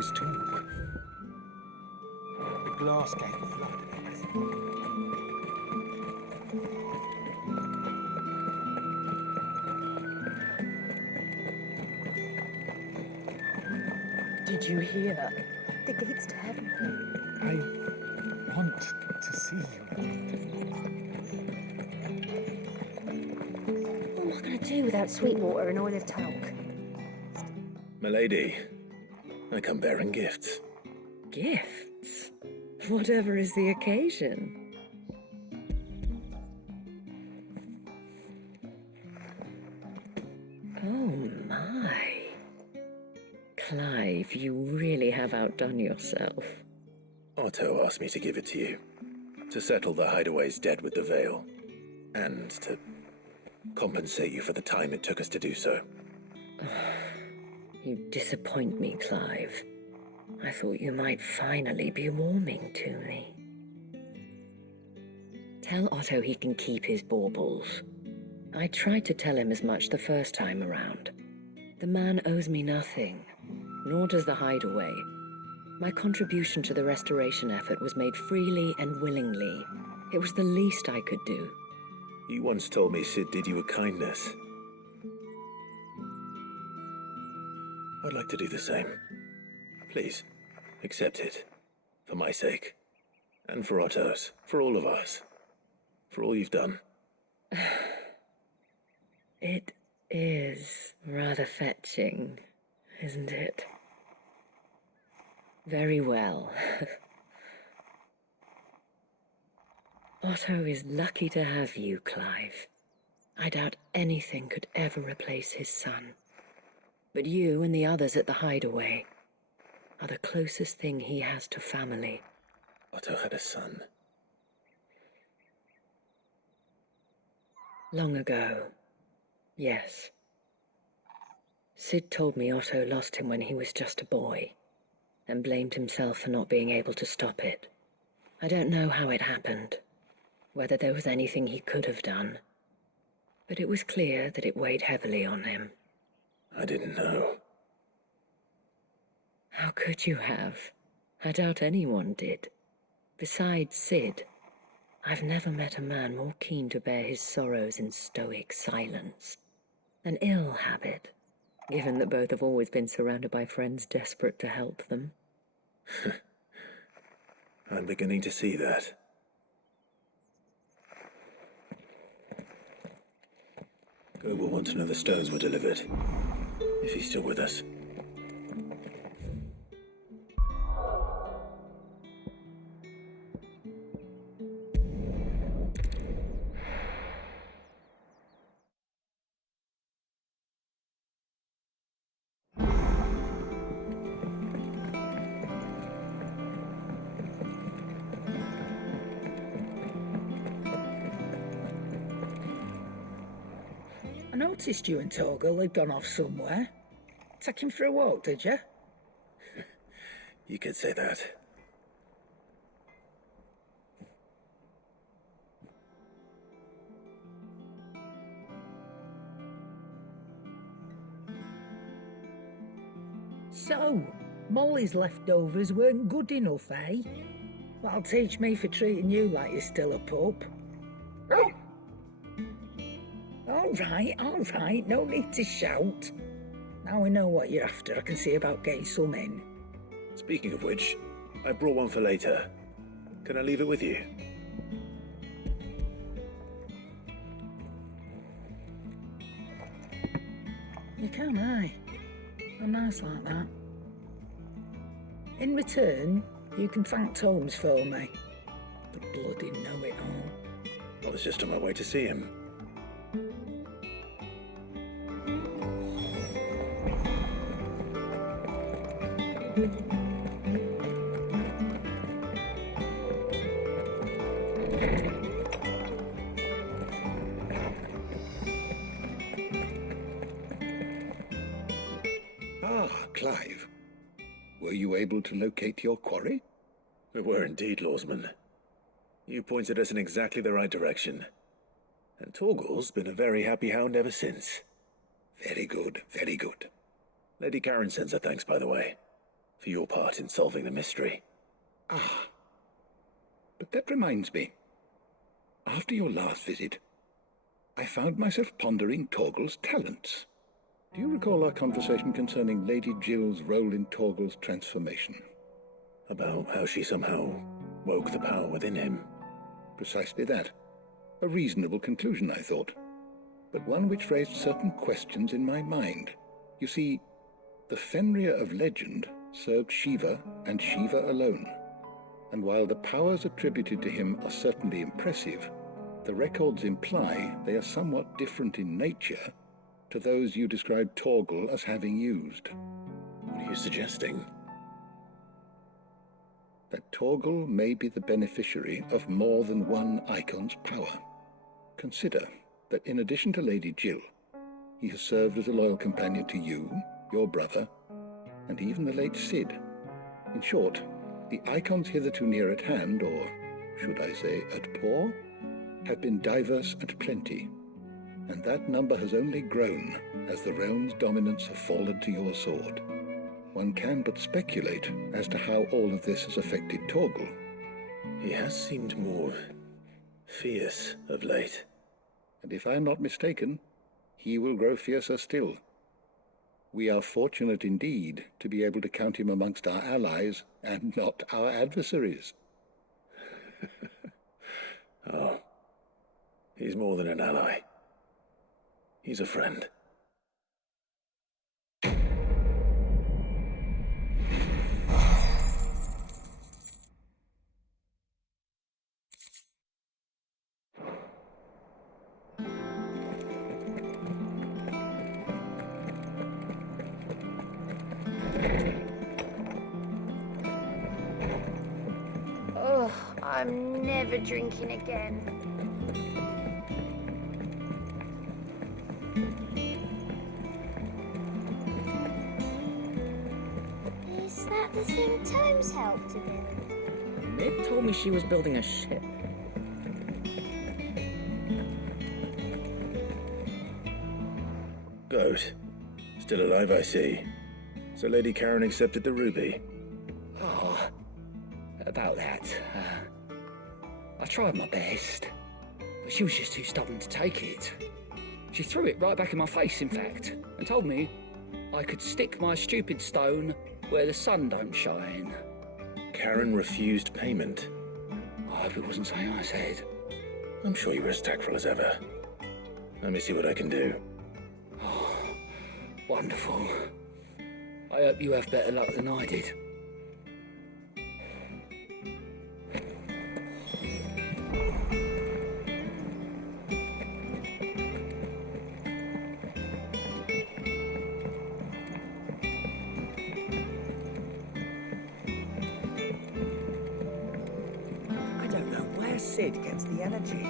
highways talk. The glass gate flooded everything. Did you hear? The gates to heaven. I want to see you. What am I going to do without sweet water and olive talc? Milady, I come bearing gifts. Gifts? Whatever is the occasion. Oh my. Clive, you really have outdone yourself. Otto asked me to give it to you. To settle the hideaway's debt with the Veil. And to compensate you for the time it took us to do so. You disappoint me, Clive. I thought you might finally be warming to me. Tell Otto he can keep his baubles. I tried to tell him as much the first time around. The man owes me nothing, nor does the hideaway. My contribution to the restoration effort was made freely and willingly. It was the least I could do. You once told me Sid did you a kindness. I'd like to do the same. Please, accept it. For my sake. And for Otto's. For all of us. For all you've done. It is rather fetching, isn't it? Very well. Otto is lucky to have you, Clive. I doubt anything could ever replace his son. But you and the others at the hideaway are the closest thing he has to family. Otto had a son. Long ago, yes. Sid told me Otto lost him when he was just a boy, and blamed himself for not being able to stop it. I don't know how it happened, whether there was anything he could have done, but it was clear that it weighed heavily on him. I didn't know. How could you have? I doubt anyone did. Besides Sid, I've never met a man more keen to bear his sorrows in stoic silence. An ill habit, given that both have always been surrounded by friends desperate to help them. I'm beginning to see that. Go will want to know the stones were delivered. If he's still with us. I noticed you and Torgal had gone off somewhere. Take him for a walk, did you? You could say that. So, Molly's leftovers weren't good enough, eh? That'll teach me for treating you like you're still a pup. All right, no need to shout. Now we know what you're after, I can see about getting some in. Speaking of which, I brought one for later. Can I leave it with you? You can, aye. I'm nice like that. In return, you can thank Tomes for me. The bloody know-it-all. I was just on my way to see him. Clive, were you able to locate your quarry? We were indeed, Lawsman. You pointed us in exactly the right direction. And Torgal's been a very happy hound ever since. Very good, very good. Lady Karen sends her thanks, by the way. for your part in solving the mystery. Ah. But that reminds me. After your last visit, I found myself pondering Torgal's talents. Do you recall our conversation concerning Lady Jill's role in Torgal's transformation? About how she somehow woke the power within him. Precisely that. A reasonable conclusion, I thought, but one which raised certain questions in my mind. You see, the Fenrir of legend served Shiva and Shiva alone, and while the powers attributed to him are certainly impressive, the records imply they are somewhat different in nature to those you described Torgal as having used. What are you suggesting? That Torgal may be the beneficiary of more than one icon's power. Consider that in addition to Lady Jill, he has served as a loyal companion to you, your brother, and even the late Cid. In short, the icons hitherto near at hand, or should I say at paw, have been diverse and plenty, and that number has only grown as the realm's dominance have fallen to your sword. One can but speculate as to how all of this has affected Torgal. He has seemed more fierce of late. And if I am not mistaken, he will grow fiercer still. We are fortunate indeed to be able to count him amongst our allies and not our adversaries. Oh, he's more than an ally. He's a friend. Oh, I'm never drinking again. Is that the thing Tomes helped to build? Mib told me she was building a ship. Goat. Still alive, I see. So Lady Karen accepted the ruby. Oh, about that. I tried my best, but she was just too stubborn to take it. She threw it right back in my face, in fact, and told me I could stick my stupid stone where the sun don't shine. Karen refused payment. I hope it wasn't something I said. I'm sure you were as tactful as ever. Let me see what I can do. Oh, wonderful. I hope you have better luck than I did. I don't know where Cid gets the energy.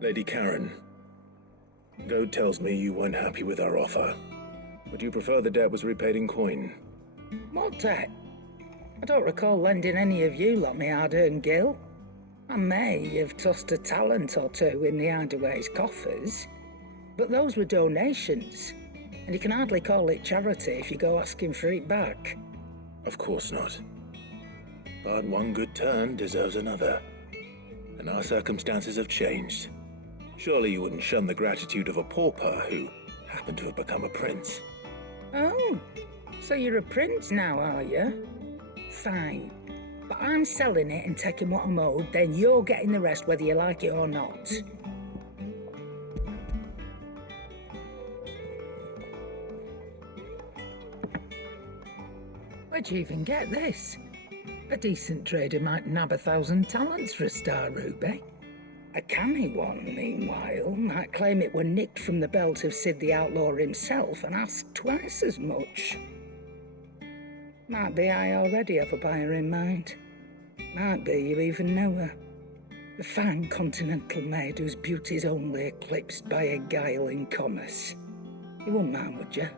Lady Karen, Goat tells me you weren't happy with our offer. Would you prefer the debt was repaid in coin? What debt? I don't recall lending any of you lot me hard-earned gil. I may have tossed a talent or two in the hideaway's coffers, but those were donations, and you can hardly call it charity if you go asking for it back. Of course not. But one good turn deserves another. And our circumstances have changed. Surely you wouldn't shun the gratitude of a pauper who happened to have become a prince. Oh, so you're a prince now, are you? Fine. But I'm selling it and taking what I'm owed, then you're getting the rest whether you like it or not. Where'd you even get this? A decent trader might nab 1,000 talents for a star ruby. A canny one, meanwhile, might claim it were nicked from the belt of Cid the Outlaw himself and ask twice as much. Might be I already have a buyer in mind. Might be you even know her. A fine continental maid whose beauty's only eclipsed by a guile in commerce. You wouldn't mind, would you?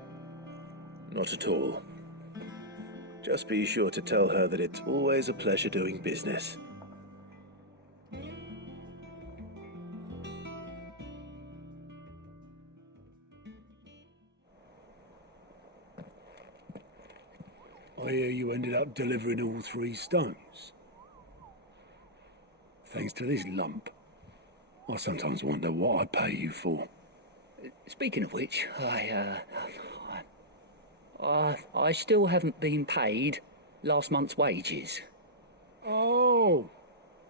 Not at all. Just be sure to tell her that it's always a pleasure doing business. I hear you ended up delivering all 3 stones. Thanks to this lump. I sometimes wonder what I'd pay you for. Speaking of which, I still haven't been paid last month's wages. Oh,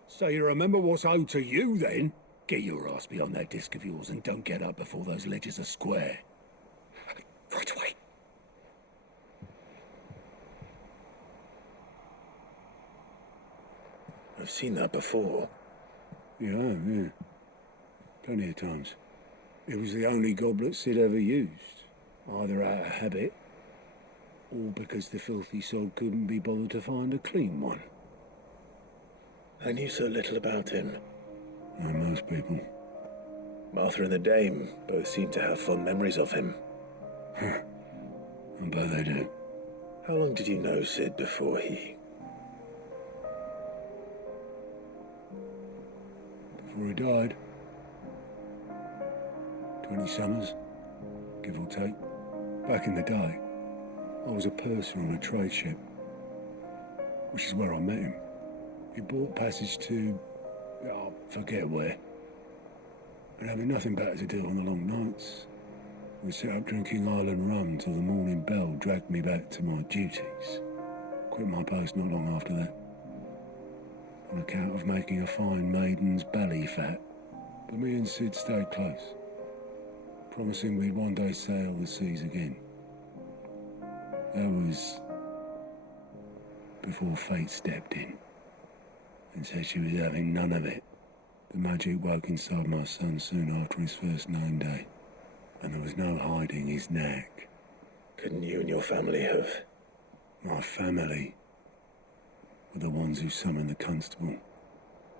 so you remember what's owed to you then? Get your ass beyond that disc of yours and don't get up before those ledgers are square. Right away. I've seen that before. Yeah. Plenty of times. It was the only goblet Sid ever used, either out of habit, or because the filthy sod couldn't be bothered to find a clean one. I knew so little about him. Like most people. Martha and the Dame both seem to have fond memories of him. I bet they do. How long did you know Sid before he... Before he died? 20 summers, give or take. Back in the day, I was a purser on a trade ship, which is where I met him. He bought passage to... I forget where. And having nothing better to do on the long nights, we sat up drinking island rum till the morning bell dragged me back to my duties. Quit my post not long after that, on account of making a fine maiden's belly fat. But me and Sid stayed close, promising we'd one day sail the seas again. That was before fate stepped in and said she was having none of it. The magic woke inside my son soon after his first 9 day, and there was no hiding his knack. Couldn't you and your family have... My family were the ones who summoned the constable,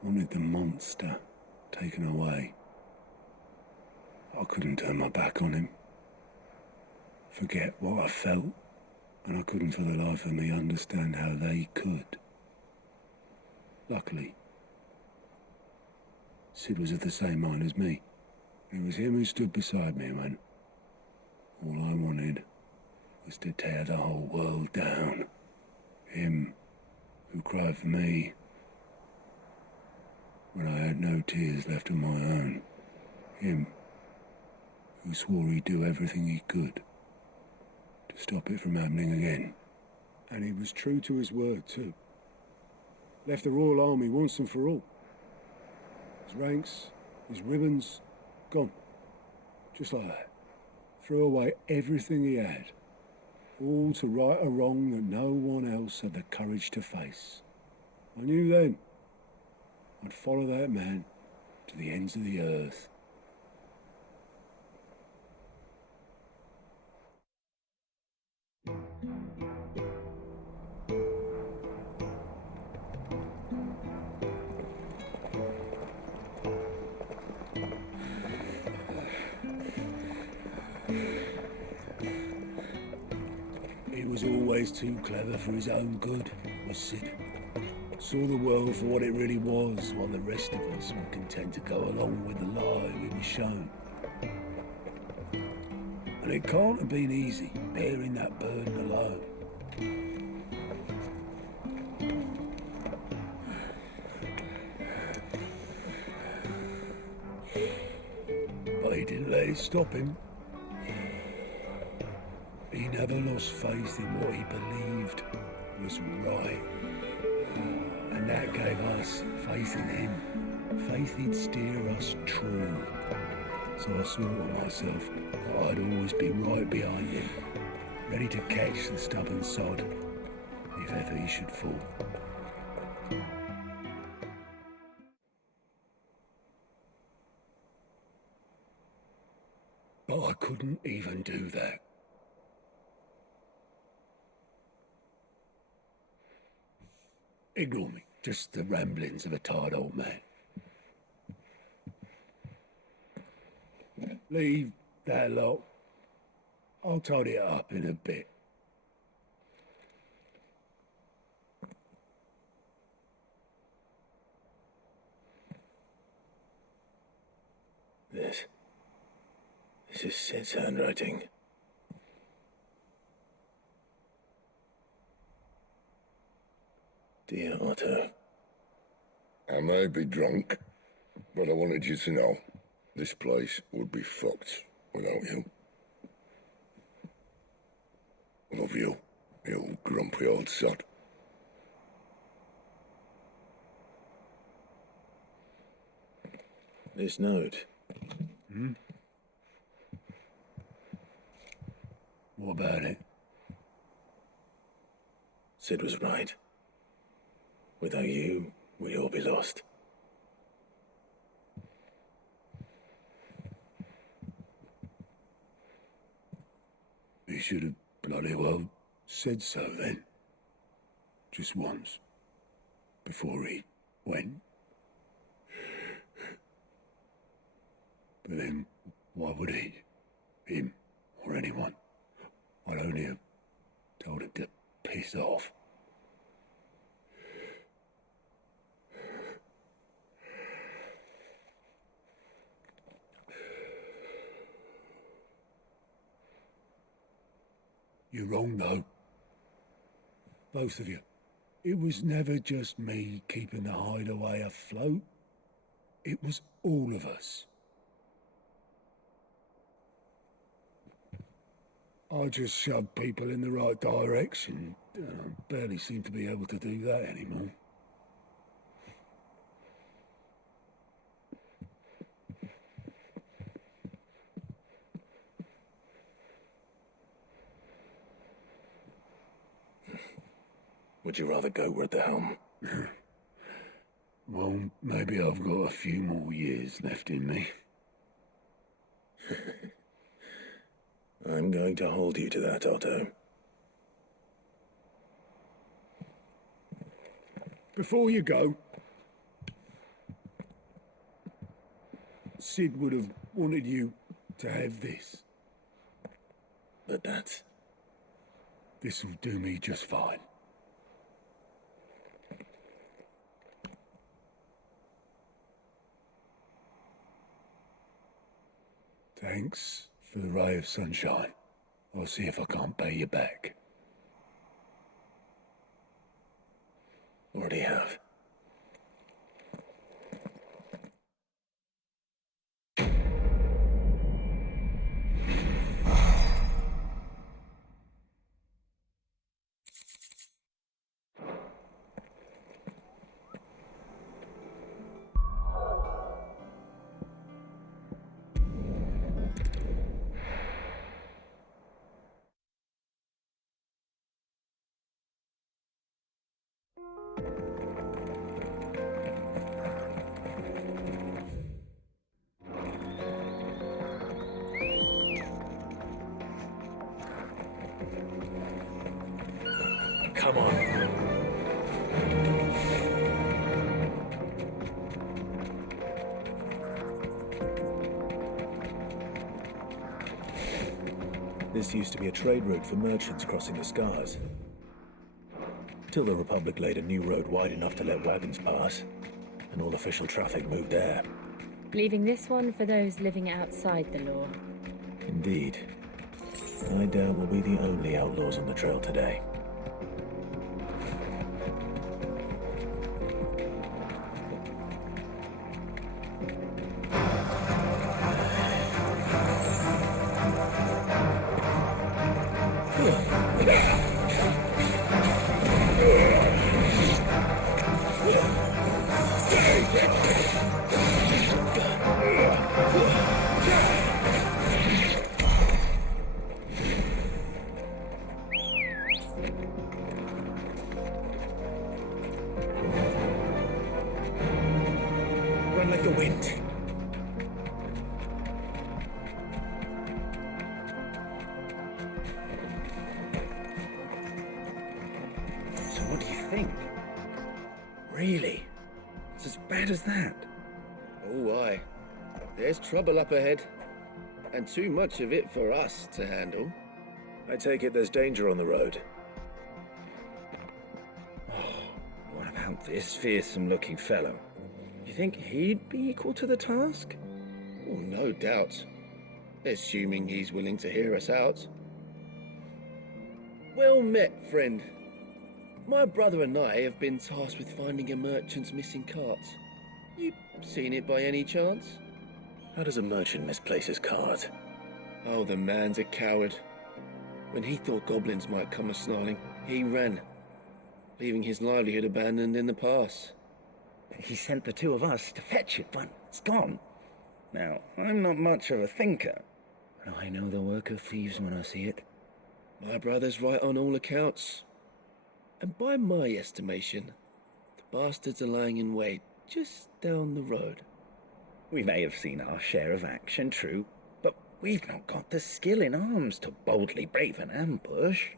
wanted the monster taken away. I couldn't turn my back on him, forget what I felt, and I couldn't for the life of me understand how they could. Luckily, Sid was of the same mind as me. It was him who stood beside me when all I wanted was to tear the whole world down. Him who cried for me when I had no tears left of my own. Him who swore he'd do everything he could to stop it from happening again. And he was true to his word, too. Left the Royal Army once and for all. His ranks, his ribbons, gone. Just like that. Threw away everything he had. All to right a wrong that no one else had the courage to face. I knew then I'd follow that man to the ends of the earth. He was always too clever for his own good, was Sid. Saw the world for what it really was, while the rest of us were content to go along with the lie we were shown. And it can't have been easy, bearing that burden alone. But he didn't let it stop him. He never lost faith in what he believed was right. And that gave us faith in him. Faith he'd steer us true. So I swore to myself that I'd always be right behind him, ready to catch the stubborn sod if ever he should fall. But I couldn't even do that. Ignore me, just the ramblings of a tired old man. Leave that lot. I'll tidy it up in a bit. This is Sid's handwriting. Dear Otto. I may be drunk, but I wanted you to know this place would be fucked without you. Love you, you grumpy old sod. This note. What about it? Sid was right. Without you, we'd all be lost. He should have bloody well said so then. Just once. Before he went. But then, why would he? Him, or anyone? I'd only have told him to piss off. You're wrong, though. Both of you. It was never just me keeping the hideaway afloat. It was all of us. I just shoved people in the right direction. I barely seem to be able to do that anymore. Would you rather go at the helm? Well, maybe I've got a few more years left in me. I'm going to hold you to that, Otto. Before you go, Sid would have wanted you to have this. But that's... This'll do me just fine. Thanks for the ray of sunshine. I'll see if I can't pay you back. Already have. Come on. This used to be a trade route for merchants crossing the Scars. Till the Republic laid a new road wide enough to let wagons pass, and all official traffic moved there. Leaving this one for those living outside the law. Indeed. I doubt we'll be the only outlaws on the trail today. Run like the wind. So what do you think? Really? It's as bad as that? Oh, aye. There's trouble up ahead. And too much of it for us to handle. I take it there's danger on the road. What about this fearsome-looking fellow? You think he'd be equal to the task? Oh, no doubt. Assuming he's willing to hear us out. Well met, friend. My brother and I have been tasked with finding a merchant's missing cart. You seen it by any chance? How does a merchant misplace his cart? Oh, the man's a coward. When he thought goblins might come a-snarling, he ran, leaving his livelihood abandoned in the pass. He sent the two of us to fetch it, but it's gone. Now, I'm not much of a thinker, but I know the work of thieves when I see it. My brother's right on all accounts. And by my estimation, the bastards are lying in wait just down the road. We may have seen our share of action, true, but we've not got the skill in arms to boldly brave an ambush.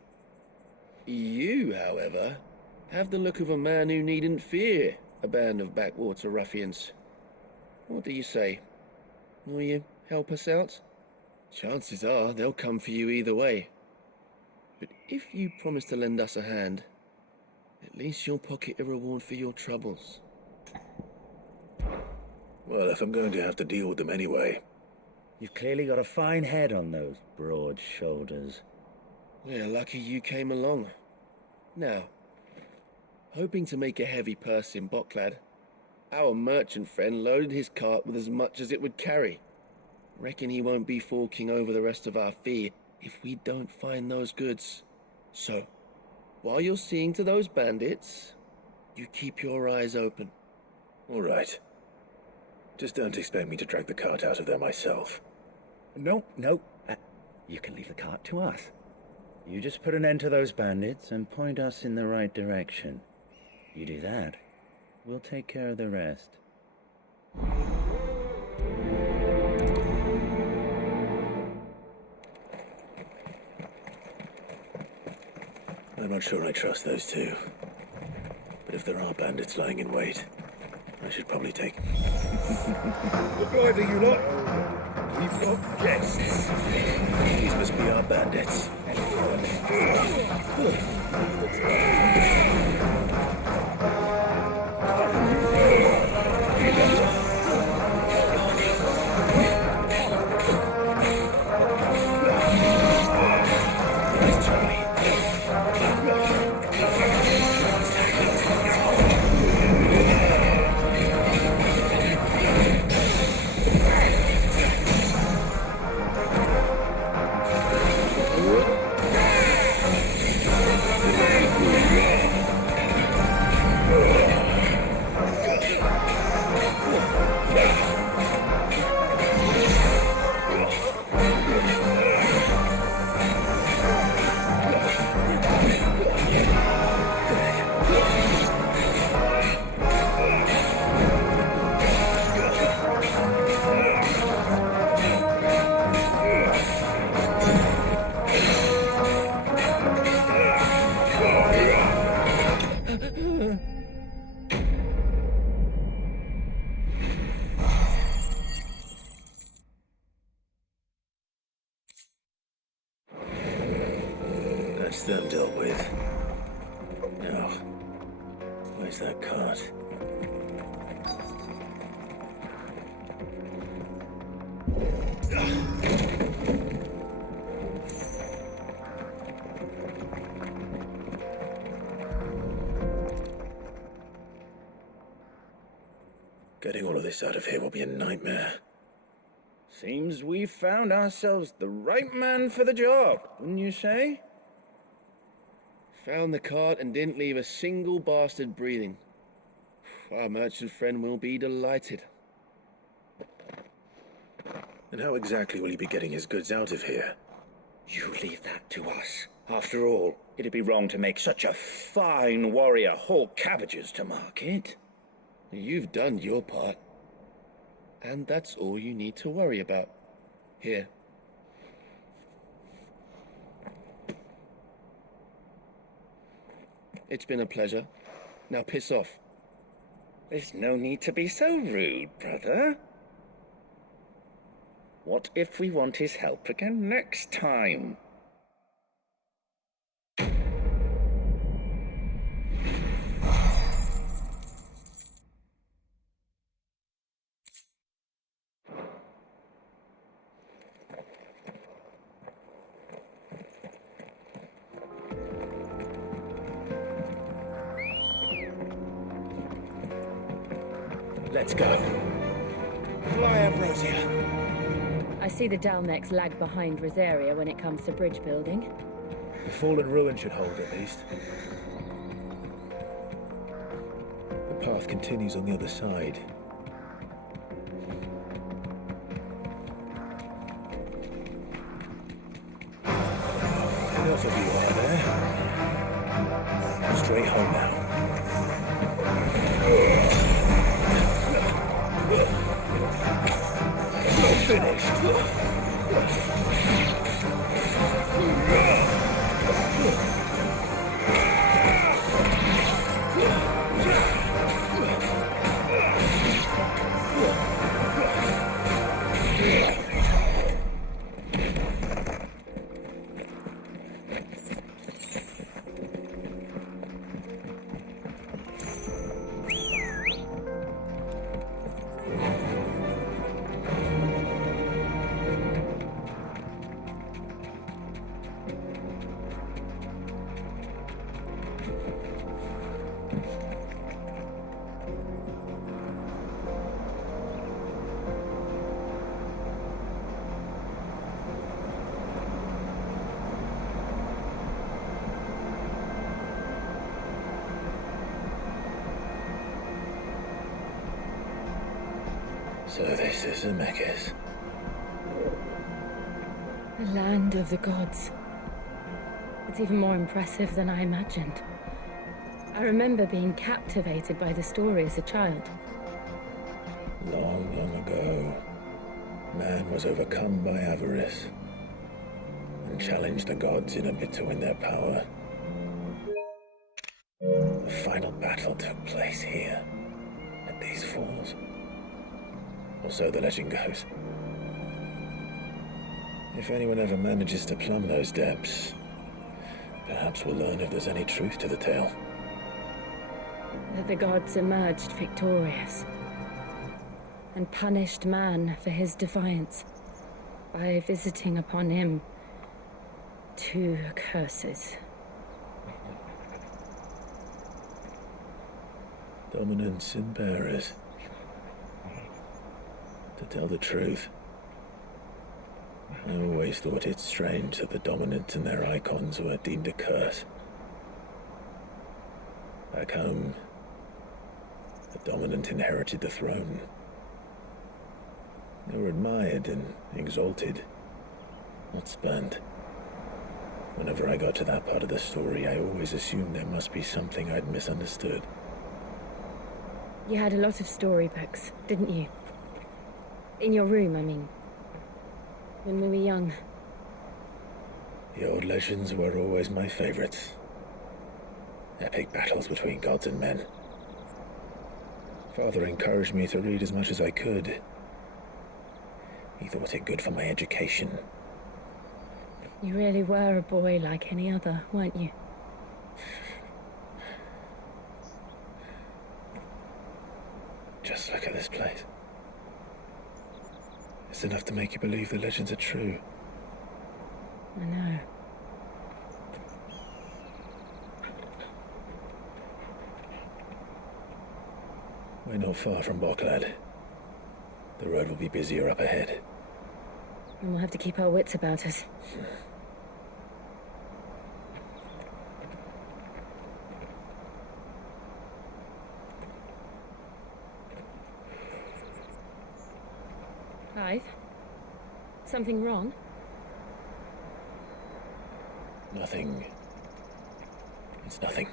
You, however, have the look of a man who needn't fear a band of backwater ruffians. What do you say? Will you help us out? Chances are they'll come for you either way. But if you promise to lend us a hand, at least you'll pocket a reward for your troubles. Well, if I'm going to have to deal with them anyway. You've clearly got a fine head on those broad shoulders. We're lucky you came along. Now, hoping to make a heavy purse in Bocklad, our merchant friend loaded his cart with as much as it would carry. Reckon he won't be forking over the rest of our fee if we don't find those goods. So, while you're seeing to those bandits, you keep your eyes open. All right. Just don't expect me to drag the cart out of there myself. No. You can leave the cart to us. You just put an end to those bandits and point us in the right direction. You do that, we'll take care of the rest. I'm not sure I trust those two. But if there are bandits lying in wait, I should probably take... Look lively, you lot. We've got guests. These must be our bandits. That's them dealt with. Now, where's that cart? Getting all of this out of here will be a nightmare. Seems we've found ourselves the right man for the job, wouldn't you say? Found the cart and didn't leave a single bastard breathing. Our merchant friend will be delighted. And how exactly will he be getting his goods out of here? You leave that to us. After all, it'd be wrong to make such a fine warrior haul cabbages to market. You've done your part. And that's all you need to worry about. Here. It's been a pleasure. Now piss off. There's no need to be so rude, brother. What if we want his help again next time? Let's go. Fly, Ambrosia. I see the Dalmex lag behind Rosaria when it comes to bridge building. The fallen ruin should hold, at least. The path continues on the other side. Enough of you are there. Straight home now. Finished. So this is Zemeckis. The land of the gods. It's even more impressive than I imagined. I remember being captivated by the story as a child. Long, long ago, man was overcome by avarice and challenged the gods in a bid to win their power. The final battle took place here, at these falls. Or so the legend goes. If anyone ever manages to plumb those depths, perhaps we'll learn if there's any truth to the tale. That the gods emerged victorious and punished man for his defiance by visiting upon him 2 curses. Dominance and bearers. To tell the truth, I always thought it strange that the dominant and their icons were deemed a curse. Back home, the dominant inherited the throne. They were admired and exalted, not spurned. Whenever I got to that part of the story, I always assumed there must be something I'd misunderstood. You had a lot of storybooks, didn't you? In your room, I mean. When we were young. The old legends were always my favorites. Epic battles between gods and men. Father encouraged me to read as much as I could. He thought it good for my education. You really were a boy like any other, weren't you? Just look at this place. It's enough to make you believe the legends are true. I know. We're not far from Boklad. The road will be busier up ahead. And we'll have to keep our wits about us. Clive? Something wrong? Nothing. It's nothing.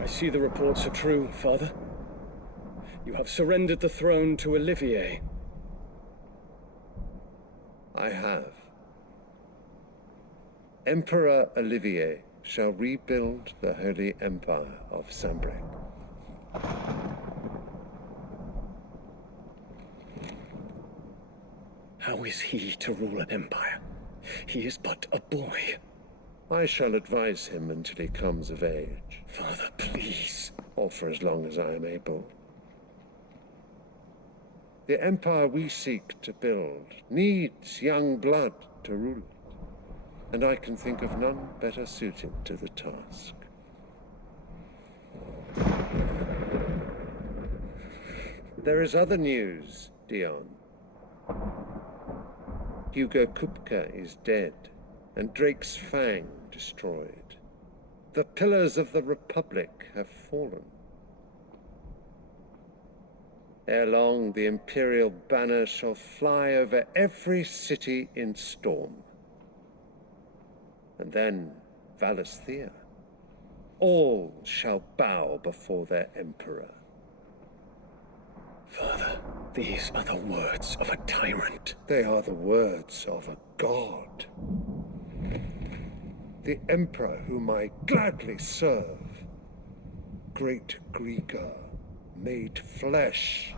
I see the reports are true, Father. You have surrendered the throne to Olivier. I have. Emperor Olivier shall rebuild the Holy Empire of Sambrec. How is he to rule an empire? He is but a boy. I shall advise him until he comes of age. Father, please. Or for as long as I am able. The empire we seek to build needs young blood to rule it, and I can think of none better suited to the task. There is other news, Dion. Hugo Kupka is dead, and Drake's Fang destroyed. The pillars of the Republic have fallen. Ere long, the Imperial banner shall fly over every city in storm. And then, Valisthea. All shall bow before their Emperor. Father, these are the words of a tyrant. They are the words of a god. The Emperor whom I gladly serve. Great Griga, made flesh.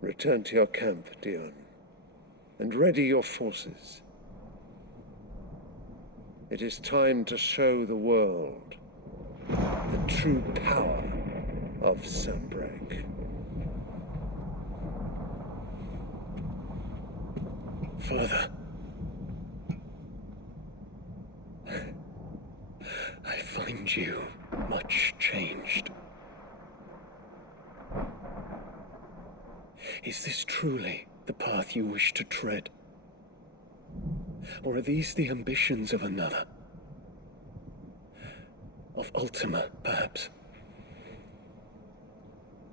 Return to your camp, Dion, and ready your forces. It is time to show the world the true power of Sambrek. Father, I find you much changed. Is this truly the path you wish to tread? Or are these the ambitions of another? Of Ultima, perhaps?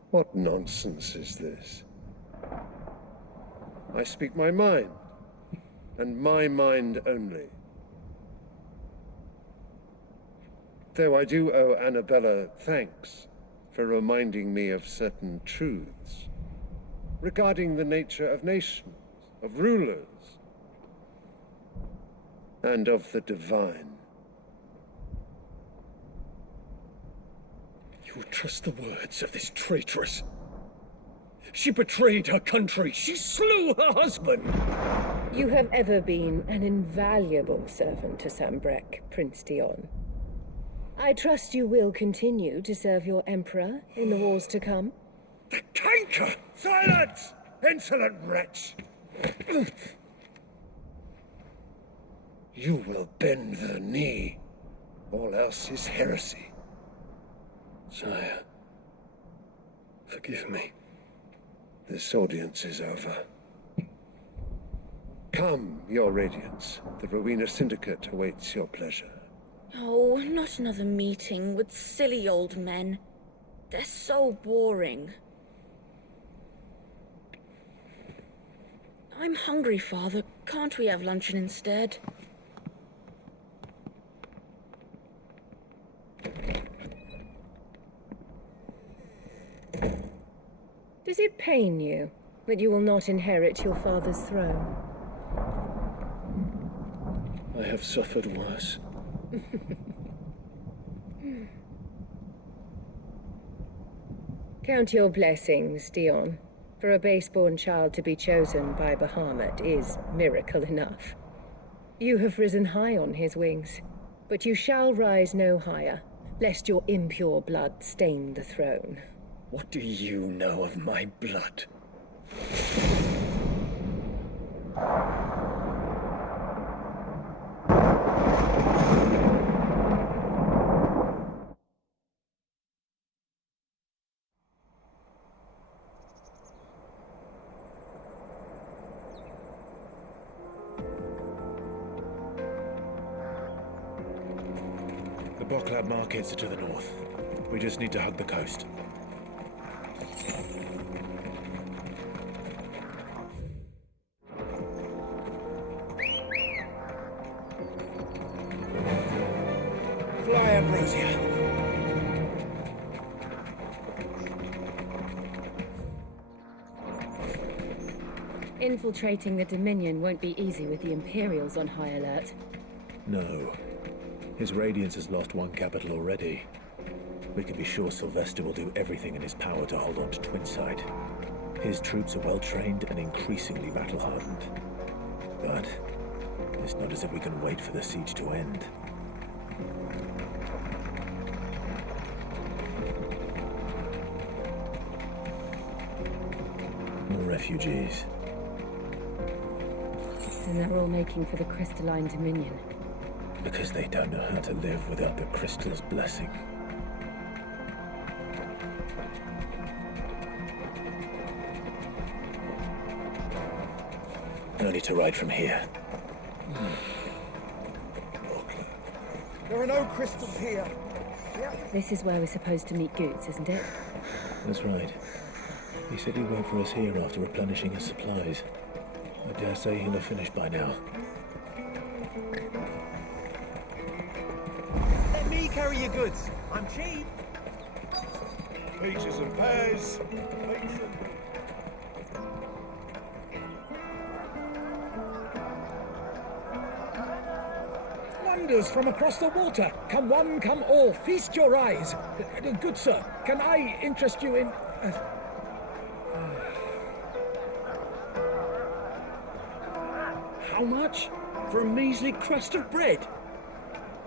What nonsense is this? I speak my mind, and my mind only. Though I do owe Annabella thanks for reminding me of certain truths regarding the nature of nations, of rulers, and of the divine. You would trust the words of this traitress? She betrayed her country. She slew her husband. You have ever been an invaluable servant to Sambrek, Prince Dion. I trust you will continue to serve your Emperor in the wars to come. The canker! Silence! Insolent wretch! You will bend the knee. All else is heresy. Sire, forgive me. This audience is over. Come, your Radiance. The Rowena Syndicate awaits your pleasure. Oh, not another meeting with silly old men. They're so boring. I'm hungry, Father. Can't we have luncheon instead? Does it pain you that you will not inherit your father's throne? I have suffered worse. Count your blessings, Dion. For a base-born child to be chosen by Bahamut is miracle enough. You have risen high on his wings, but you shall rise no higher, lest your impure blood stain the throne. What do you know of my blood? The Boklab markets are to the north. We just need to hug the coast. Fly, Ambrosia. Infiltrating the Dominion won't be easy with the Imperials on high alert. No. His Radiance has lost one capital already. We can be sure Sylvester will do everything in his power to hold on to Twinside. His troops are well-trained and increasingly battle-hardened. But it's not as if we can wait for the siege to end. More refugees. And they're all making for the Crystalline Dominion. Because they don't know how to live without the Crystal's blessing. No need to ride from here. There are no crystals here. This is where we're supposed to meet Goots, isn't it? That's right. He said he'd wait for us here after replenishing his supplies. I dare say he'll have finished by now. Let me carry your goods. I'm cheap. Peaches and pears. Pizza. Wonders from across the water. Come one, come all. Feast your eyes. Good sir, can I interest you in... How much? For a measly crust of bread?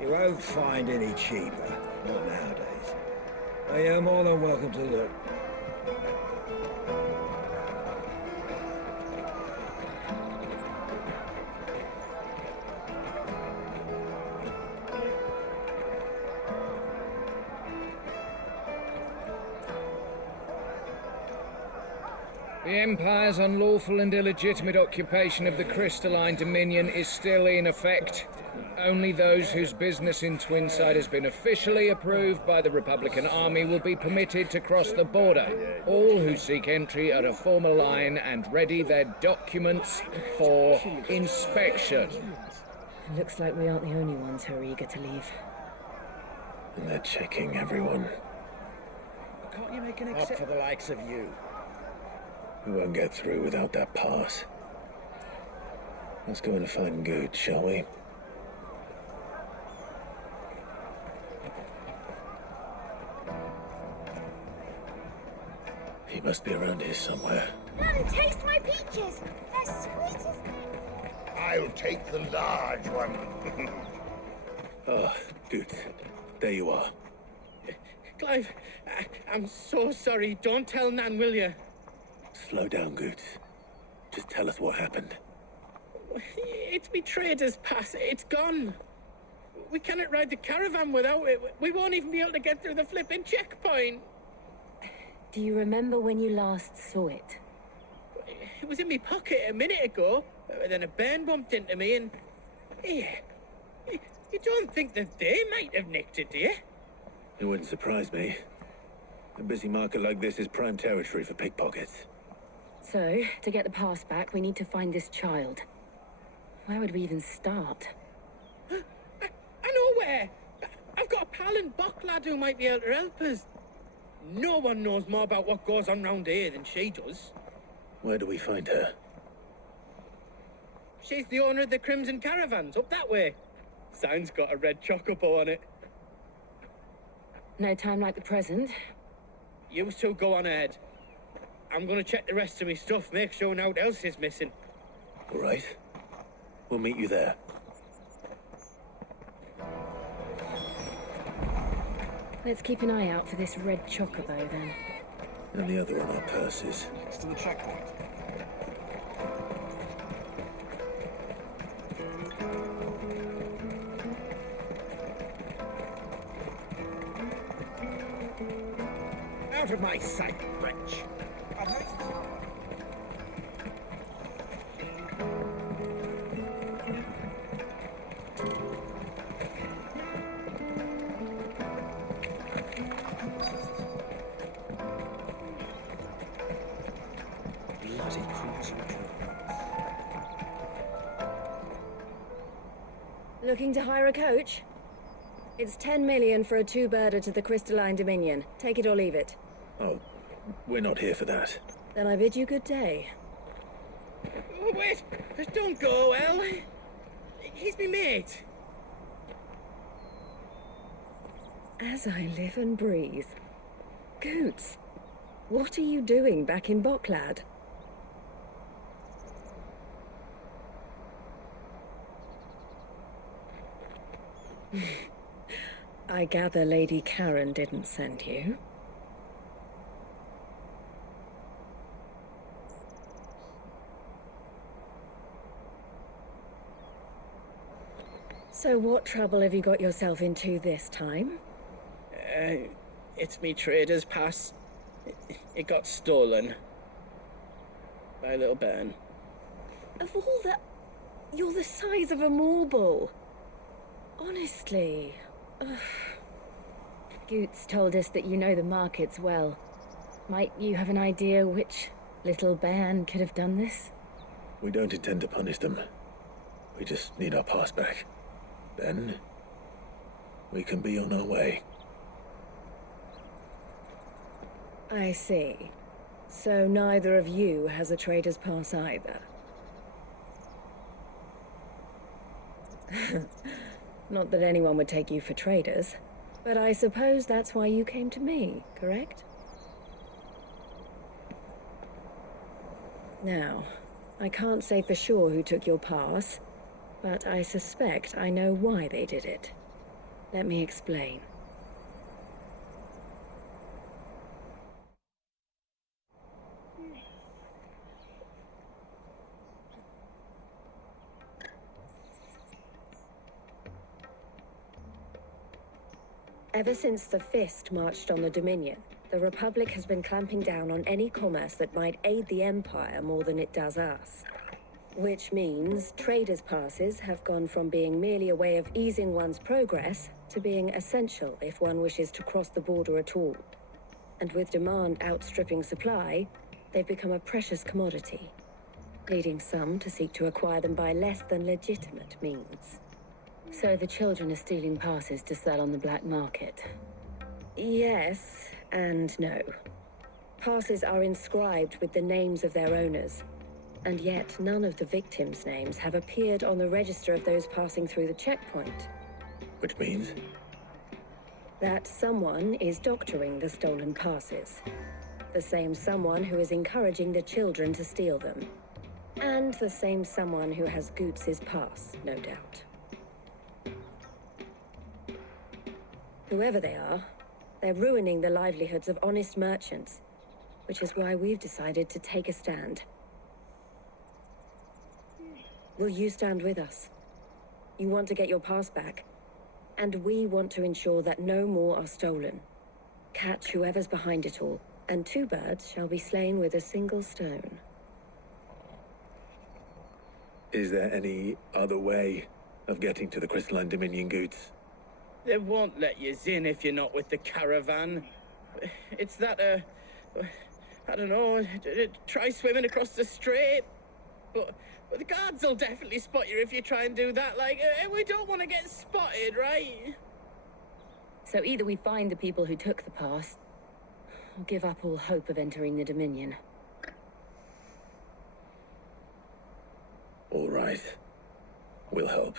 You won't find any cheaper. Not nowadays. But you're more than welcome to look. The Empire's unlawful and illegitimate occupation of the Crystalline Dominion is still in effect. Only those whose business in Twinside has been officially approved by the Republican Army will be permitted to cross the border. All who seek entry are to form a line and ready their documents for inspection. Looks like we aren't the only ones who are eager to leave. And they're checking everyone. Can't you make an exception for the likes of you? We won't get through without that pass. Let's go and find Good, shall we? He must be around here somewhere. None, taste my peaches. They're sweet as they... I'll take the large one. Ah, Good. There you are. Clive, I'm so sorry. Don't tell Nan, will you? Slow down, Good. Just tell us what happened. It's me trader's pass. It's gone. We cannot ride the caravan without it. We won't even be able to get through the flipping checkpoint. Do you remember when you last saw it? It was in my pocket a minute ago. Then a bairn bumped into me and... Yeah. You don't think that they might have nicked it, do you? It wouldn't surprise me. A busy market like this is prime territory for pickpockets. So, to get the pass back, we need to find this child. Where would we even start? I know where! I've got a pal in Bocklad who might be able to help us. No one knows more about what goes on round here than she does. Where do we find her? She's the owner of the Crimson Caravans, up that way. Sign's got a red chocobo on it. No time like the present. You two go on ahead. I'm gonna check the rest of my stuff, make sure naught else is missing. All right. We'll meet you there. Let's keep an eye out for this red chocobo, then. And the other on our purses. Next to the checkpoint. Out of my sight, wretch. Bloody crimson. Looking to hire a coach? It's 10 million for a two-birder to the Crystalline Dominion. Take it or leave it. Oh, we're not here for that. Then I bid you good day. Oh, wait! Don't go, El. He's me mate. As I live and breathe. Goots, what are you doing back in Bocklad? I gather Lady Karen didn't send you. So what trouble have you got yourself into this time? It's me trader's pass. It got stolen. By a little bairn. Of all the... You're the size of a marble. Honestly. Ugh. Goots told us that you know the markets well. Might you have an idea which little bairn could have done this? We don't intend to punish them. We just need our pass back. Then, we can be on our way. I see. So neither of you has a trader's pass either. Not that anyone would take you for traders, but I suppose that's why you came to me, correct? Now, I can't say for sure who took your pass, but I suspect I know why they did it. Let me explain. Ever since the Fist marched on the Dominion, the Republic has been clamping down on any commerce that might aid the Empire more than it does us. Which means traders' passes have gone from being merely a way of easing one's progress to being essential if one wishes to cross the border at all. And with demand outstripping supply, they've become a precious commodity, leading some to seek to acquire them by less than legitimate means. So the children are stealing passes to sell on the black market? Yes and no. Passes are inscribed with the names of their owners, and yet none of the victims' names have appeared on the register of those passing through the checkpoint. Which means? That someone is doctoring the stolen passes. The same someone who is encouraging the children to steal them. And the same someone who has Goots' pass, no doubt. Whoever they are, they're ruining the livelihoods of honest merchants, which is why we've decided to take a stand. Will you stand with us? You want to get your pass back, and we want to ensure that no more are stolen. Catch whoever's behind it all, and 2 birds shall be slain with a single stone. Is there any other way of getting to the Crystalline Dominion, Goots? They won't let you in if you're not with the caravan. It's that, I don't know, try swimming across the strait. But the guards will definitely spot you if you try and do that. Like, we don't want to get spotted, right? So either we find the people who took the pass, or give up all hope of entering the Dominion. All right. We'll help.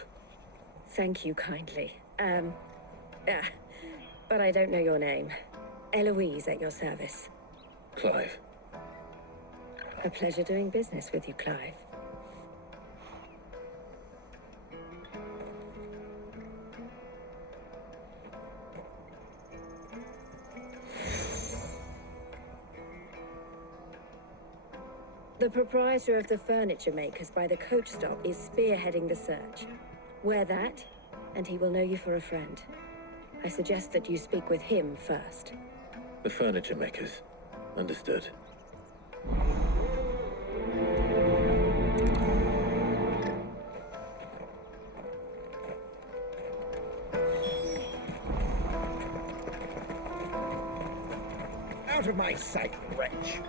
Thank you kindly. But I don't know your name. Eloise at your service. Clive. A pleasure doing business with you, Clive. The proprietor of the furniture makers by the coach stop is spearheading the search. Wear that, and he will know you for a friend. I suggest that you speak with him first. The furniture makers. Understood. Out of my sight, wretch.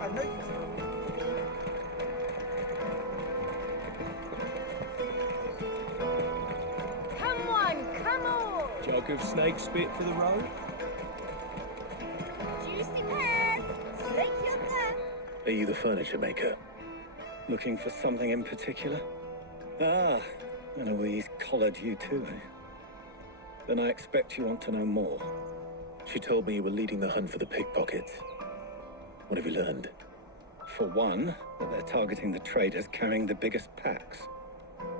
I know you. Come on, come on! Jug of snake spit for the road? Juicy pears! Slick your gun! Are you the furniture maker? Looking for something in particular? Ah, Eloise collared you too, eh? Then I expect you want to know more. She told me you were leading the hunt for the pickpockets. What have you learned? For one, that they're targeting the traders carrying the biggest packs.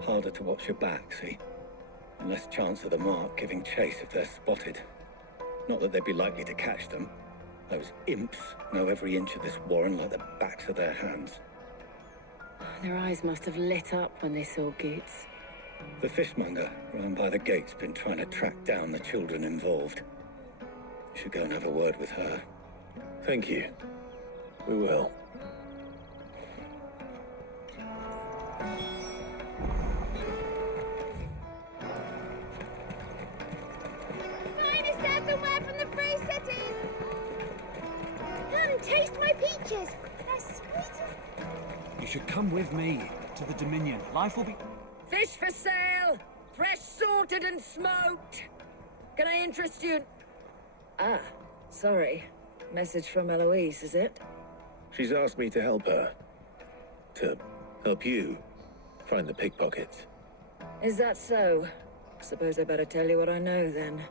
Harder to watch your back, see? And less chance of the mark giving chase if they're spotted. Not that they'd be likely to catch them. Those imps know every inch of this warren like the backs of their hands. Their eyes must have lit up when they saw Goots. The fishmonger round by the gate's been trying to track down the children involved. You should go and have a word with her. Thank you. We will. Finest earthenware from the Free Cities! Come, taste my peaches! They're sweet as... You should come with me to the Dominion. Life will be... Fish for sale! Fresh sorted and smoked! Can I interest you in... Ah, sorry. Message from Eloise, is it? She's asked me to help her. To help you find the pickpockets. Is that so? Suppose I better tell you what I know, then.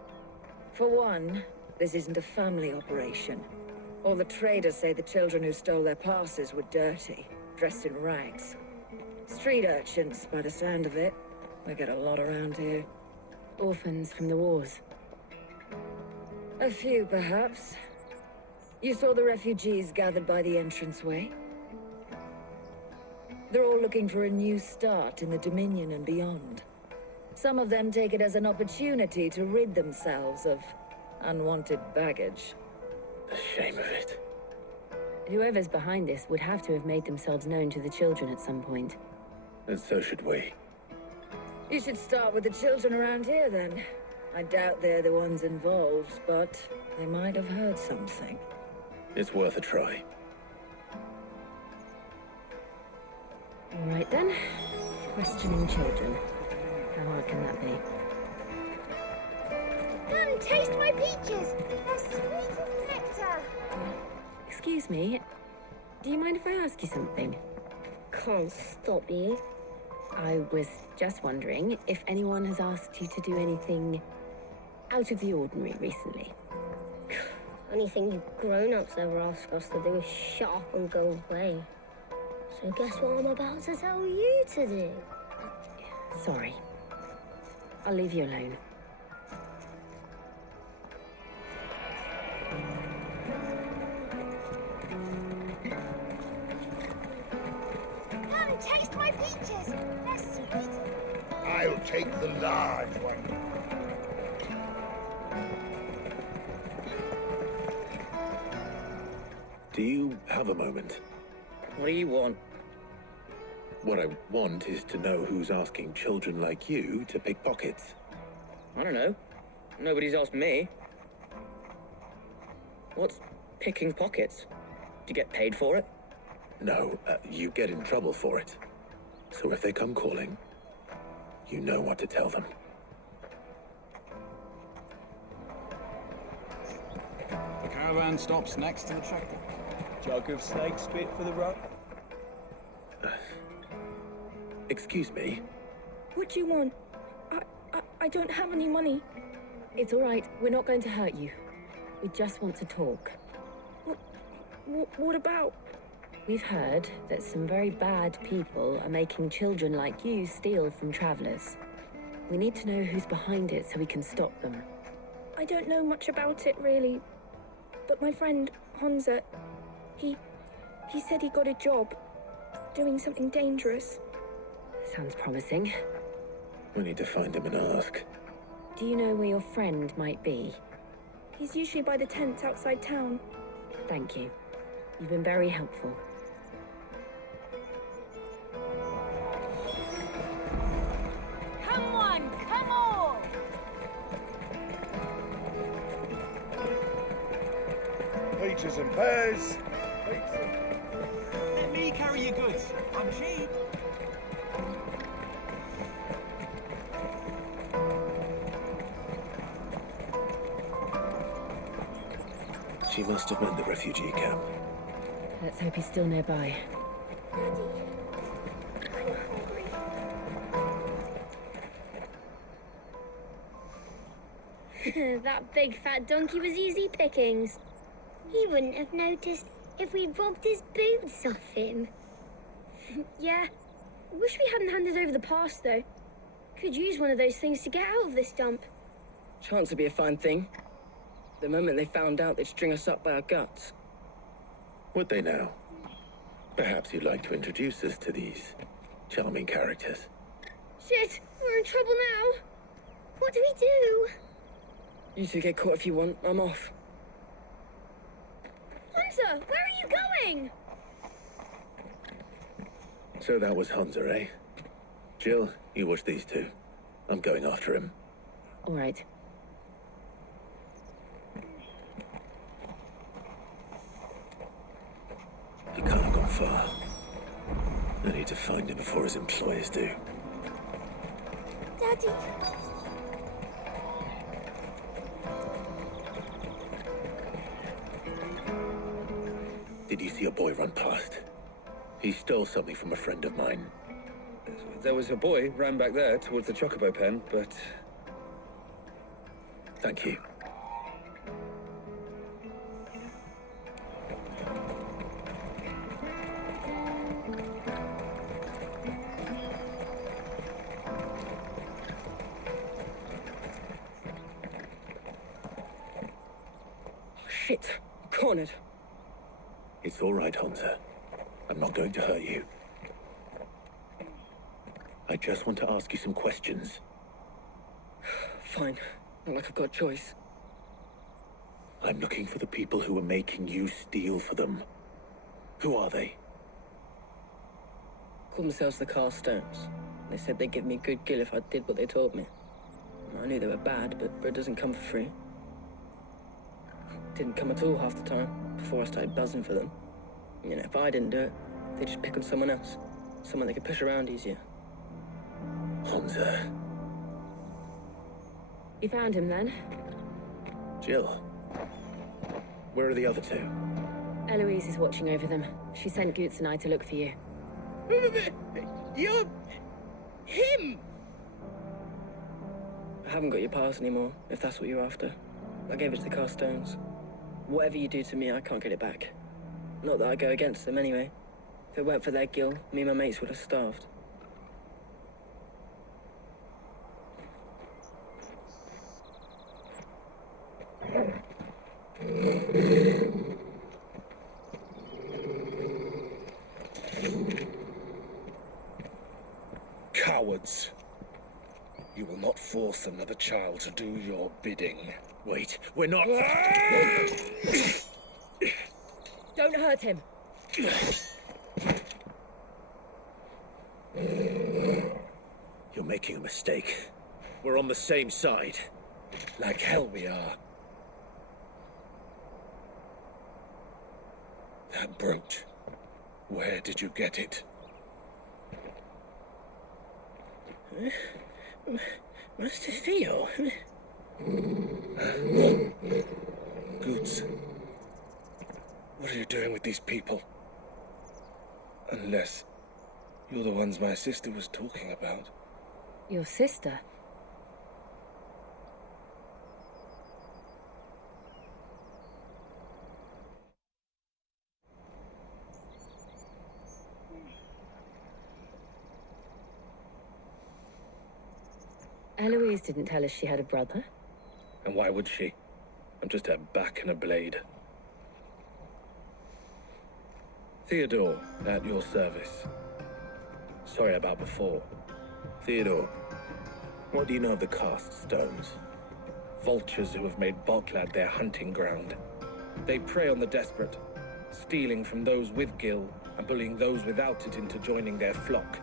For one, this isn't a family operation. All the traders say the children who stole their passes were dirty, dressed in rags. Street urchins, by the sound of it. We get a lot around here. Orphans from the wars. A few, perhaps. You saw the refugees gathered by the entranceway? They're all looking for a new start in the Dominion and beyond. Some of them take it as an opportunity to rid themselves of unwanted baggage. The shame of it. Whoever's behind this would have to have made themselves known to the children at some point. And so should we. You should start with the children around here, then. I doubt they're the ones involved, but they might have heard something. It's worth a try. All right, then. Questioning children. How hard can that be? Come, taste my peaches! They're sweet as nectar! Excuse me. Do you mind if I ask you something? Can't stop you. I was just wondering if anyone has asked you to do anything out of the ordinary recently. Anything you grown-ups ever ask us to do is shut up and go away. So guess what I'm about to tell you to do? Sorry. I'll leave you alone. Come, taste my peaches! They're sweet. I'll take the large one. Do you have a moment? What do you want? What I want is to know who's asking children like you to pick pockets. I don't know. Nobody's asked me. What's picking pockets? Do you get paid for it? No, you get in trouble for it. So if they come calling, you know what to tell them. The caravan stops next to the tractor. Jug of snake spit for the rug. Excuse me? What do you want? I don't have any money. It's all right. We're not going to hurt you. We just want to talk. What about? We've heard that some very bad people are making children like you steal from travelers. We need to know who's behind it so we can stop them. I don't know much about it, really. But my friend, Hansa, he said he got a job doing something dangerous. Sounds promising. We need to find him and ask. Do you know where your friend might be? He's usually by the tents outside town. Thank you. You've been very helpful. Come on, come on! Peaches and pears. Let me carry your goods. I'm cheap. She must have meant the refugee camp. Let's hope he's still nearby. Daddy, That big fat donkey was easy pickings. He wouldn't have noticed if we'd robbed his boots off him. Yeah. Wish we hadn't handed over the pass, though. Could use one of those things to get out of this dump. Chance would be a fine thing. The moment they found out, they'd string us up by our guts. Would they now? Perhaps you'd like to introduce us to these charming characters. Shit, we're in trouble now. What do we do? You two get caught if you want. I'm off. Hunter, where are you going? So that was Hunter, eh? Jill, you watch these two. I'm going after him. All right. He can't have gone far. I need to find him before his employers do. Daddy. Did you see a boy run past? He stole something from a friend of mine. There was a boy ran back there towards the chocobo pen, but... Thank you. Shit, cornered. It's all right, Hunter. I'm not going to hurt you. I just want to ask you some questions. Fine. Not like I've got a choice. I'm looking for the people who are making you steal for them. Who are they? Called themselves the Carstones. They said they'd give me good gill if I did what they told me. I knew they were bad, but bread doesn't come for free. Didn't come at all half the time, before I started buzzing for them. You know, if I didn't do it, they'd just pick on someone else. Someone they could push around easier. Hunter. You found him then? Jill. Where are the other two? Eloise is watching over them. She sent Goots and I to look for you. You're... him! I haven't got your pass anymore, if that's what you're after. I gave it to the Carstones. Whatever you do to me, I can't get it back. Not that I go against them anyway. If it weren't for their guild, me and my mates would have starved. Cowards. You will not force another child to do your bidding. Wait, we're not... Don't hurt him. You're making a mistake. We're on the same side. Like hell we are. That brooch. Where did you get it? Master Theo. Goots. What are you doing with these people? Unless you're the ones my sister was talking about. Your sister? Eloise didn't tell us she had a brother. And why would she? I'm just her back and a blade. Theodore, at your service. Sorry about before. Theodore, what do you know of the Cast Stones? Vultures who have made Boklad their hunting ground. They prey on the desperate, stealing from those with gil and bullying those without it into joining their flock.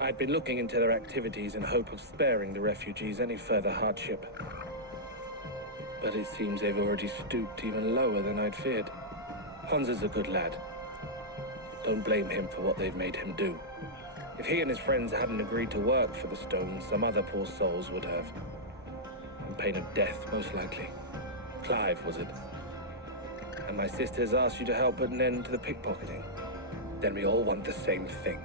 I'd been looking into their activities in hope of sparing the refugees any further hardship. But it seems they've already stooped even lower than I'd feared. Hans is a good lad. Don't blame him for what they've made him do. If he and his friends hadn't agreed to work for the Stones, some other poor souls would have. On pain of death, most likely. Clive, was it? And my sisters asked you to help put an end to the pickpocketing. Then we all want the same thing.